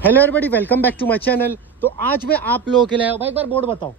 Hello everybody, welcome back to my channel. तो आज मैं आप लोगों के लिए भाई एक बार बोर्ड बताओ,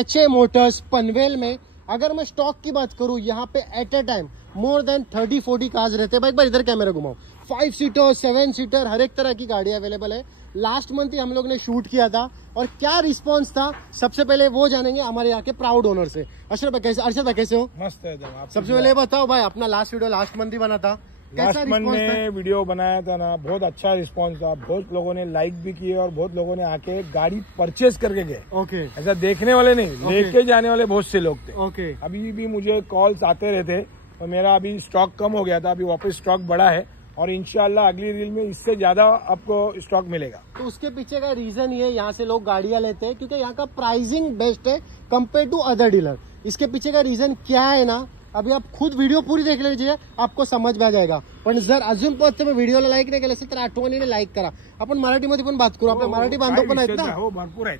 HA मोटर्स पनवेल में अगर मैं स्टॉक की बात करूं, यहाँ पे at a time more than 30-40 cars रहते हैं। भाई एक बार इधर कैमरा घुमाओ। 5 सीटर 7 सीटर हर एक तरह की गाड़ी अवेलेबल है। लास्ट मंथ ही हम लोग ने शूट किया था और क्या रिस्पॉन्स था सबसे पहले वो जानेंगे हमारे यहाँ के प्राउड ओनर से। अरशद भाई कैसे हो? मस्त है एकदम। सबसे पहले बताओ भाई, अपना लास्ट वीडियो लास्ट मंथ ही बना था, लास्ट मंथ में वीडियो बनाया था ना, बहुत अच्छा रिस्पांस था। बहुत लोगों ने लाइक भी किए और बहुत लोगों ने आके गाड़ी परचेज करके गए। ओके, ऐसा देखने वाले नहीं, लेके जाने वाले बहुत से लोग थे। ओके, अभी भी मुझे कॉल्स आते रहते और मेरा अभी स्टॉक कम हो गया था, अभी वापस स्टॉक बढ़ा है और इंशाल्लाह अगली रील में इससे ज्यादा आपको स्टॉक मिलेगा। तो उसके पीछे का रीजन ये, यहाँ से लोग गाड़ियां लेते हैं क्योंकि यहाँ का प्राइसिंग बेस्ट है कंपेयर टू अदर डीलर। इसके पीछे का रीजन क्या है ना, अभी आप खुद व्हिडिओ पूरी देख लीजिए, आपको समज में आ जाएगा। पण जर अजून पण तुम्ही व्हिडिओला लाईक नाही केलं असेल तर आठवणीने लाईक करा। आपण मराठीमध्ये पण बात करू, आपल्या मराठी बांधव पण आहेत ना। हो, भरपूर आहेत।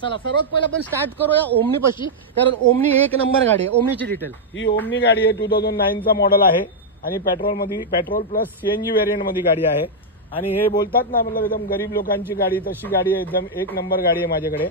चला सर्वात पहिला आपण स्टार्ट करूया ओमनी पाशी, कारण ओमनी एक नंबर गाडी आहे। ओमनीची डिटेल, ही ओमनी गाडी आहे, 2009 चा मॉडेल आहे आणि पेट्रोल प्लस CNG व्हेरियंट मध्ये गाडी आहे। आणि हे बोलतात ना, मतलब एकदम गरीब लोकांची गाडी, तशी गाडी आहे, एकदम एक नंबर गाडी आहे माझ्याकडे।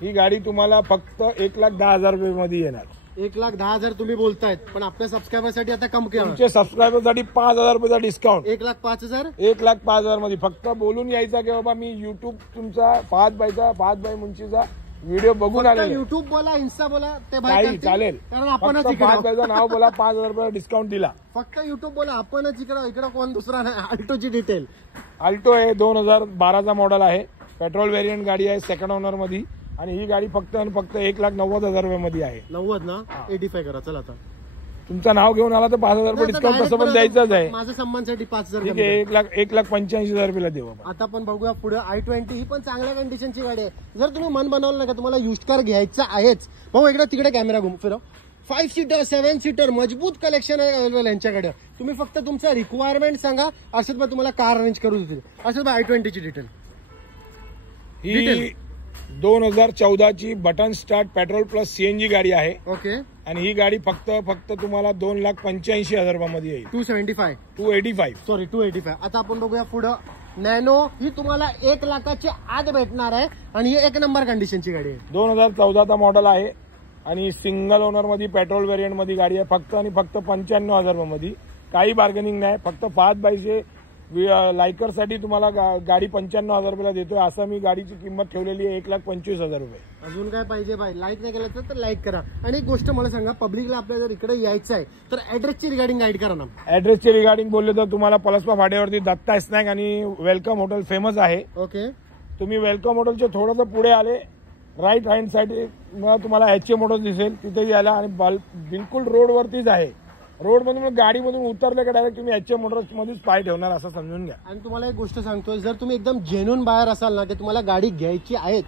ही गाडी तुम्हाला फक्त 1,10,000 रुपये मध्ये येणार। 1,10,000 तुम्ही बोलतायत, पण आपल्या सबस्क्रायबरसाठी आता कम केलं। तुमच्या सबस्क्रायबरसाठी 5,000 रुपयाचा डिस्काउंट। 1,05,000 1,05,000 मध्ये फक्त बोलून यायचा की बाबा मी युट्यूब तुमचा फहाद भाई मुंशीचा व्हिडिओ बघून आले। युट्यूब बोला, इन्स्टा बोला, ते काही चालेल, कारण आपणच फहाद भाईचं नाव बोला, 5,000 रुपये डिस्काउंट दिला। फक्त युट्यूब बोला, आपणच इकडं कोण दुसरा नाही। अल्टोची डिटेल, अल्टो आहे, 2012चा मॉडेल आहे, पेट्रोल व्हेरियंट गाडी आहे, सेकंड ओनर मध्ये। आणि ही गाडी फक्त 1,90,000 रुपये मध्ये आहे। 90 ना, 85 करा। चला आता तुमचं नाव घेऊन आला तर 5,000 रुपये डिस्काउंट तसं पण द्यायचंच आहे। माझ्या सन्मानसाठी 5,000 ठीक आहे, 1,85,000 रुपयाला देऊ आपण। आता पण बघूया पुढे i20, ही पण चांगल्या कंडिशनची गाडी आहे। जर तुम्ही मन बनवलं ना का तुम्हाला युज्ड कार घ्यायचा आहेच, भाऊ इकडे तिकडे कॅमेरा घुम फिरव। 5 सीटर 7 सीटर मजबूत कलेक्शन आहे अवेलेबल यांच्याकडे। तुम्ही फक्त तुमचा रिक्वायरमेंट सांगा, अर्षद भाई तुम्हाला कार अरेंज करू देतील। अर्षद भाई i20 ची डिटेल, ही 2014 ची button start petrol plus CNG गाडी आहे। ओके, आणि ही गाडी फक्त तुम्हाला 2,85,000 रुपयामध्ये येईल। 285 सॉरी 285। आता आपण बघूया पुढे नॅनो, ही तुम्हाला 1 लाखाच्या आत भेटणार आहे आणि ही एक नंबर कंडिशनची गाडी आहे। 2014चा मॉडेल आहे आणि सिंगल ओनर मध्ये पेट्रोल व्हेरियंट मध्ये गाडी आहे, फक्त 95,000 रुपयामध्ये। काही बार्गेनिंग नाही, फक्त फहाद भाईचे लायकर साठी तुम्हाला गाडी 95,000 रुपयाला देतोय। असं मी गाडीची किंमत ठेवलेली आहे 1,25,000 रुपये। अजून काय पाहिजे भाई? लाईक नाही केलं तर लाईक करा। आणि एक गोष्ट मला सांगा, पब्लिकला आपल्याला जर इकडे यायचं आहे तर ऍड्रेसची रिगार्डिंग गाईड करा ना। ऍड्रेसची रिगार्डिंग बोलले तर तुम्हाला पलसपा फाट्यावरती दत्ता स्नॅक आणि वेलकम हॉटेल फेमस आहे। ओके, तुम्ही वेलकम हॉटेलच्या थोडंसं पुढे आले, राईट हँड साइड तुम्हाला HA मोटर्स दिसेल, तिथे यायला आणि बिलकुल रोडवरतीच आहे। रोड मधून गाडीमधून उतरले का डायरेक्ट तुम्ही HA मोटर्स मध्येच पाय ठेवणार, असं समजून घ्या। आणि तुम्हाला एक गोष्ट सांगतोय, जर तुम्ही एकदम जेन्युइन बाहेर असाल ना की तुम्हाला गाडी घ्यायची आहेच,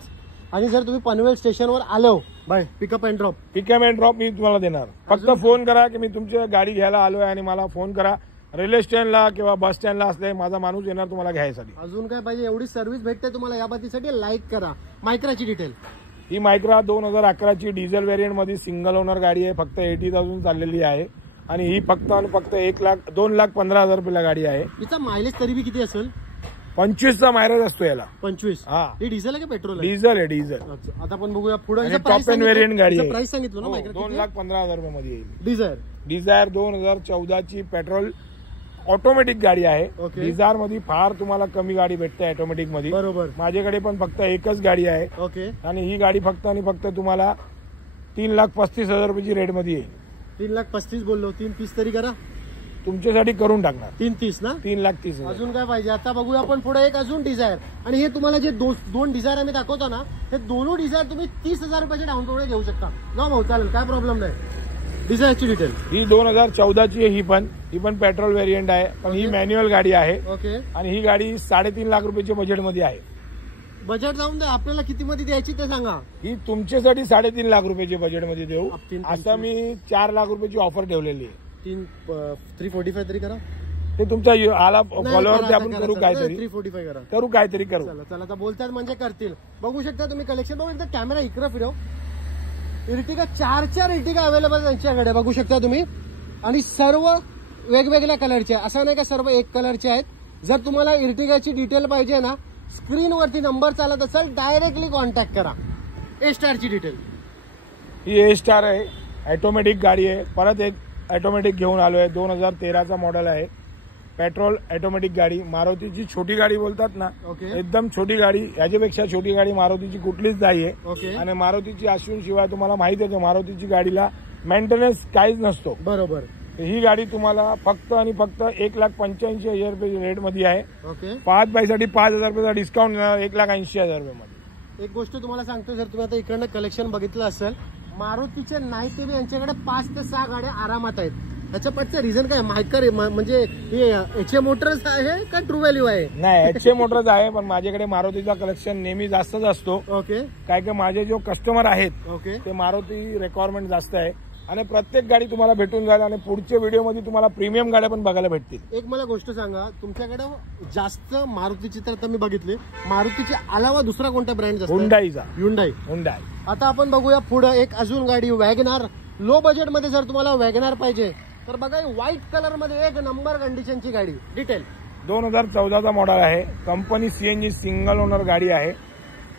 आणि जर तुम्ही पनवेल स्टेशनवर आलो बाय पिकअप अँड ड्रॉप मी तुम्हाला देणार। फक्त फोन करा की मी तुमची गाडी घ्यायला आलोय आणि मला फोन करा। रेल्वे स्टँडला किंवा बस स्टँडला असले माझा माणूस येणार तुम्हाला घ्यायसाठी। अजून काय पाहिजे? एवढी सर्व्हिस भेटते तुम्हाला, या बाबतीसाठी लाईक करा। मायक्राची डिटेल, ही मायक्रा 2011 ची डिझेल व्हेरियंट मध्ये सिंगल ओनर गाडी आहे, फक्त 80,000 चाललेली आहे आणि ही फक्त 2,15,000 रुपयाला गाडी आहे। हिचा मायलेज तरी बी किती असेल? 25चा मायलेज असतो याला। 25? हा, ही डिझेल आहे का पेट्रोल? डिझेल आहे, डिझेल। आता आपण बघूया पुढे टॉप एंड व्हेरियंट गाडी आहे। प्राइस सांगितलं ना मायक्रा? 2,15,000 रुपये मध्ये येईल। डिझायर 2014 ची पेट्रोल ऑटोमॅटिक गाडी आहे। डिझायर मध्ये फार तुम्हाला कमी गाडी भेटते ऑटोमॅटिक मध्ये, बरोबर। माझ्याकडे पण फक्त एकच गाडी आहे। ओके, आणि ही गाडी फक्त तुम्हाला 3,35,000 रुपयाची रेट मध्ये येईल। 3,35,000 बोललो, 3,30,000 तरी करा, तुमच्यासाठी करून टाकणार। 3,30,000 ना? 3,30,000। अजून काय पाहिजे? आता बघूया आपण पुढे एक अजून डिझायर, आणि हे तुम्हाला जे दोन डिझायर आम्ही दाखवतो ना, हे दोन्ही डिझायर तुम्ही 30,000 रुपयाचे डाऊन पेमेंट घेऊ शकता। जाऊ भाऊ, चालेल, काय प्रॉब्लेम नाही। डिझायरची डिटेल, ही 2014 ची आहे, ही पण पेट्रोल व्हेरियंट आहे, पण ही मॅन्युअल गाडी आहे। ओके, आणि ही गाडी 3.5 लाख रुपयाच्या बजेटमध्ये आहे। बजेट जाऊन द्या, आपल्याला किती मध्ये द्यायची ते सांगा। ही तुमच्यासाठी 3.5 लाख रुपयाच्या बजेटमध्ये देऊ, असं मी 4 लाख रुपयाची ऑफर ठेवलेली आहे। 345 तरी करा, ते तुमचा आला फॉलोअर ते आपण करू, काहीतरी 345 करा, करू काहीतरी करू। चला आता बोलतात म्हणजे करतील। बघू शकता तुम्ही कलेक्शन, बघू एकदा कॅमेरा इकडे फिरव। इर्टिगा 4 इर्टिगा अवेलेबल त्यांच्याकडे बघू शकता तुम्ही, आणि सर्व वेगवेगळ्या कलरचे, असं नाही का सर्व एक कलरचे आहेत। जर तुम्हाला इर्टिगाची डिटेल पाहिजे ना, स्क्रीनवरती नंबर चालत असेल डायरेक्टली कॉन्टॅक्ट करा. ए स्टारची डिटेल. ही ए स्टार आहे, ऑटोमॅटिक गाडी आहे. परत एक ऑटोमॅटिक घेऊन आलोय. 2013चा मॉडेल आहे. पेट्रोल ऑटोमॅटिक गाडी. मारुतीची छोटी गाडी बोलतात ना, ओके. एकदम छोटी गाडी. याच्यापेक्षा छोटी गाडी मारुतीची कुठलीच नाहीये. ओके. आणि मारुतीची असून शिवाय तुम्हाला माहिती आहे मारुतीची गाडीला मेंटेनन्स काहीच नसतो. बरोबर. ही गाडी तुम्हाला फक्त आणि फक्त 1,85,000 रुपये रेट मध्ये आहे. ओके. 5 बायसाठी 5,000 रुपयाचा डिस्काउंट 1,80,000 रुपये. एक गोष्ट तुम्हाला सांगतो, जर तुम्ही आता इकडनं कलेक्शन बघितलं असेल, मारुतीचे नाही ते यांच्याकडे 5 ते 6 गाड्या आरामात आहेत. त्याच्या पाठचं रिझन काय माहित का? म्हणजे हे एचए मोटर्स आहे का ट्रू व्हॅल्यू आहे? नाही, एचए मोटर्स आहे, पण माझ्याकडे मारुतीचा कलेक्शन नेहमी जास्तच असतो. ओके. काय की माझे जो कस्टमर आहेत ओके. ते मारुती रिक्वायरमेंट जास्त आहे आणि प्रत्येक गाडी तुम्हाला भेटून जाईल. आणि पुढच्या व्हिडिओमध्ये तुम्हाला प्रीमियम गाड्या पण बघायला भेटतील. एक मला गोष्ट सांगा, तुमच्याकडे जास्त मारुतीची तर आता मी बघितली, मारुतीच्या अलावा दुसरा कोणता ब्रँड असतो? हुंडाई. आता आपण बघूया पुढे एक अजून गाडी वॅगनार. लो बजेट मध्ये जर तुम्हाला वॅगनार पाहिजे तर बघा, व्हाईट कलर मध्ये एक नंबर कंडिशनची गाडी. डिटेल. 2014चा मॉडेल आहे. कंपनी सीएनजी सिंगल ओनर गाडी आहे.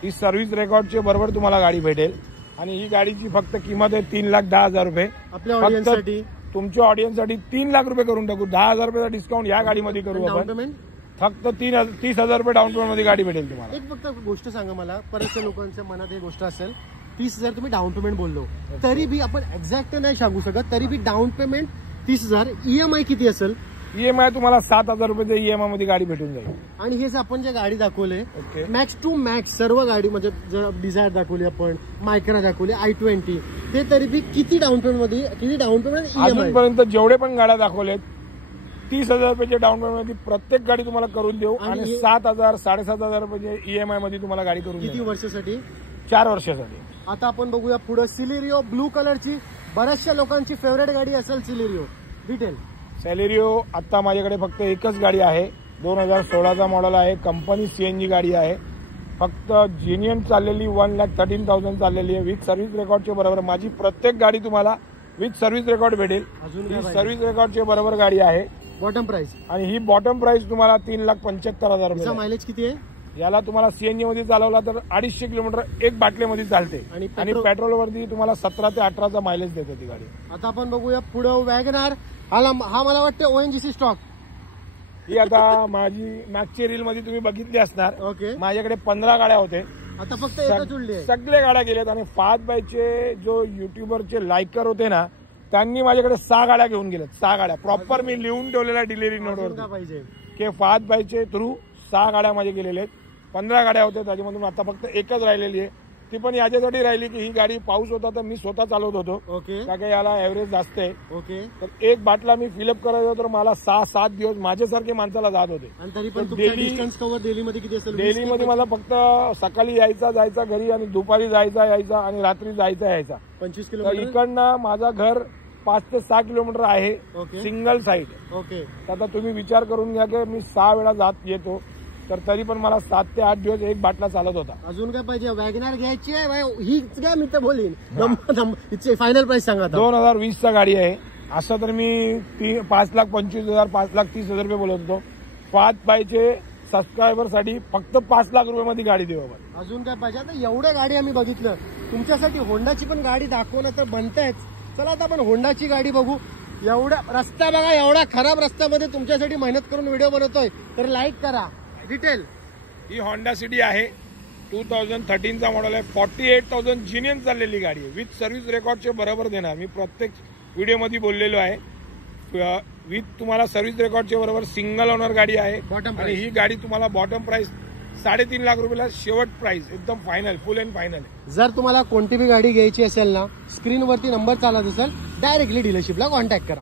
ही सर्व्हिस रेकॉर्डच्या बरोबर तुम्हाला गाडी भेटेल. आणि ही गाडीची फक्त किंमत आहे 3,10,000 रुपये. आपल्या ऑडियन्ससाठी, तुमच्या ऑडियन्ससाठी 3 लाख रुपये करून टाकू. 10,000 रुपयाचा डिस्काउंट या गाडीमध्ये करू आपण. फक्त 30,000 रुपये डाऊन पेमेंट मध्ये गाडी भेटेल तुम्हाला. एक फक्त गोष्ट सांगा मला, परत लोकांच्या मनात एक गोष्ट असेल, 30,000 तुम्ही डाऊन पेमेंट बोललो, तरी बी आपण एक्झॅक्ट नाही सांगू शकत, तरी बी डाऊन पेमेंट 30,000. ईएमआय किती असेल? ईएमआय तुम्हाला 7,000 रुपये ईएमआय मध्ये गाडी भेटून जाईल. आणि हेच आपण जे गाडी दाखवले मॅक्स टू मॅक्स सर्व गाडी, म्हणजे डिझायर दाखवली आपण, मायक्रा दाखवली, i20, ते तरी बी किती डाऊन पेमेंट मध्ये, किती डाऊन पेमेंट? अजूनपर्यंत जेवढे पण गाड्या दाखवलेत 30,000 रुपयाचे डाऊन पेमेंट मध्ये प्रत्येक गाडी तुम्हाला करून देऊ. आणि 7,000 7,500 रुपये ईएमआय मध्ये तुम्हाला गाडी करून देऊ. किती वर्षासाठी? 4 वर्षासाठी. आता आपण बघूया पुढे सिलेरियो ब्लू कलरची, बऱ्याचशा लोकांची फेवरेट गाडी असेल सिलेरियो. डिटेल. सेलेरियो आता माझ्याकडे फक्त एकच गाडी आहे. 2016चा मॉडेल आहे. कंपनी सीएनजी गाडी आहे. फक्त जेन्युइन चाललेली 1,13,000 चाललेली आहे. विथ सर्व्हिस रेकॉर्डच्या बरोबर माझी प्रत्येक गाडी तुम्हाला विथ सर्व्हिस रेकॉर्ड भेटेल. सर्व्हिस रेकॉर्डच्या बरोबर गाडी आहे. Bottom price. आणि ही बॉटम प्राइस तुम्हाला 3,75,000 रुपये. मायलेज किती आहे? याला तुम्हाला सीएनजी मध्ये चालवला तर 250 किलोमीटर एक बाटलीमध्ये चालते. आणि पेट्रोलवरती तुम्हाला 17 ते 18चा मायलेज देते ती गाडी. आता आपण बघूया पुढे वॅगनार. हा मला वाटतं ओएनजीसी स्टॉक. ही आता माझी मागची रील मध्ये तुम्ही बघितली असणार. ओके. माझ्याकडे 15 गाड्या होते, आता फक्त एकच उरली आहे. सगळे गाड्या गेल्यात. आणि 5 बायचे जो युट्यूबरचे लायकर होते ना, त्यांनी माझ्याकडे 6 गाड्या घेऊन गेल्यात. 6 गाड्या प्रॉपर मी लिहून ठेवलेल्या डिलिव्हरी नोटवर पाहिजे की 5 बायचे थ्रू 6 गाड्या माझे गेलेले आहेत. 15 गाड्या होत्या, त्याच्यामधून आता फक्त एकच राहिलेली आहे. ती पण याच्यासाठी राहिली की ही गाडी पाऊस होता तर मी स्वतः चालवत होतो. ओके. कारण याला एव्हरेज जास्त आहे. ओके. तर एक बाटला मी फिलअप करायचो तर मला 6-7 दिवस माझ्यासारखे माणसाला जात होते. आणि तरी पण डिस्टन्स कव्हर दिल्लीमध्ये किती असेल? दिल्लीमध्ये मला फक्त सकाळी जायचा घरी, आणि दुपारी यायचा आणि रात्री यायचा 25 तर किलोमीटर. इकडनं माझा घर 5 ते 6 किलोमीटर आहे. Single side. ओके. आता तुम्ही विचार करून घ्या की मी 6 वेळा जात येतो, तर तरी पण मला 7 ते 8 दिवस एक बाटला चालत होता. अजून काय पाहिजे? वॅगनार घ्यायची आहे हीच घ्या, मी तर बोलीन. फायनल प्राइस सांगा. 2020चा गाडी आहे. असं तर मी 5,25,000 5,30,000 रुपये बोलत होतो. 5 बायचे सबस्क्रायबर साठी फक्त 5 लाख रुपये मध्ये गाडी देऊ आपण. अजून काय पाहिजे? आता एवढ्या गाडी आम्ही बघितलं, तुमच्यासाठी होंडाची पण गाडी दाखवणं तर बनतायच. चला आता आपण होंडाची गाडी बघू. एवढा रस्ता बघा, एवढा खराब रस्त्यामध्ये तुमच्यासाठी मेहनत करून व्हिडिओ बनवतोय, तर लाईक करा. डिटेल. ही होंडा सिटी आहे. 2013चा मॉडेल आहे. 48,000 जेन्युइन चाललेली गाडी आहे. विथ सर्व्हिस रेकॉर्डचे बरोबर देणार. मी प्रत्येक व्हिडिओमध्ये बोललेलो आहे. विथ तुम्हाला सर्व्हिस रेकॉर्डच्या बरोबर सिंगल ओनर गाडी आहे. आणि ही गाडी तुम्हाला बॉटम प्राइस 3.5 लाख रुपयाला शेवट प्राइस एकदम फायनल, फुल अँड फायनल आहे. जर तुम्हाला कोणती बी गाडी घ्यायची असेल ना, स्क्रीनवरती नंबर चालत असेल, डायरेक्टली डीलरशिपला कॉन्टॅक्ट करा.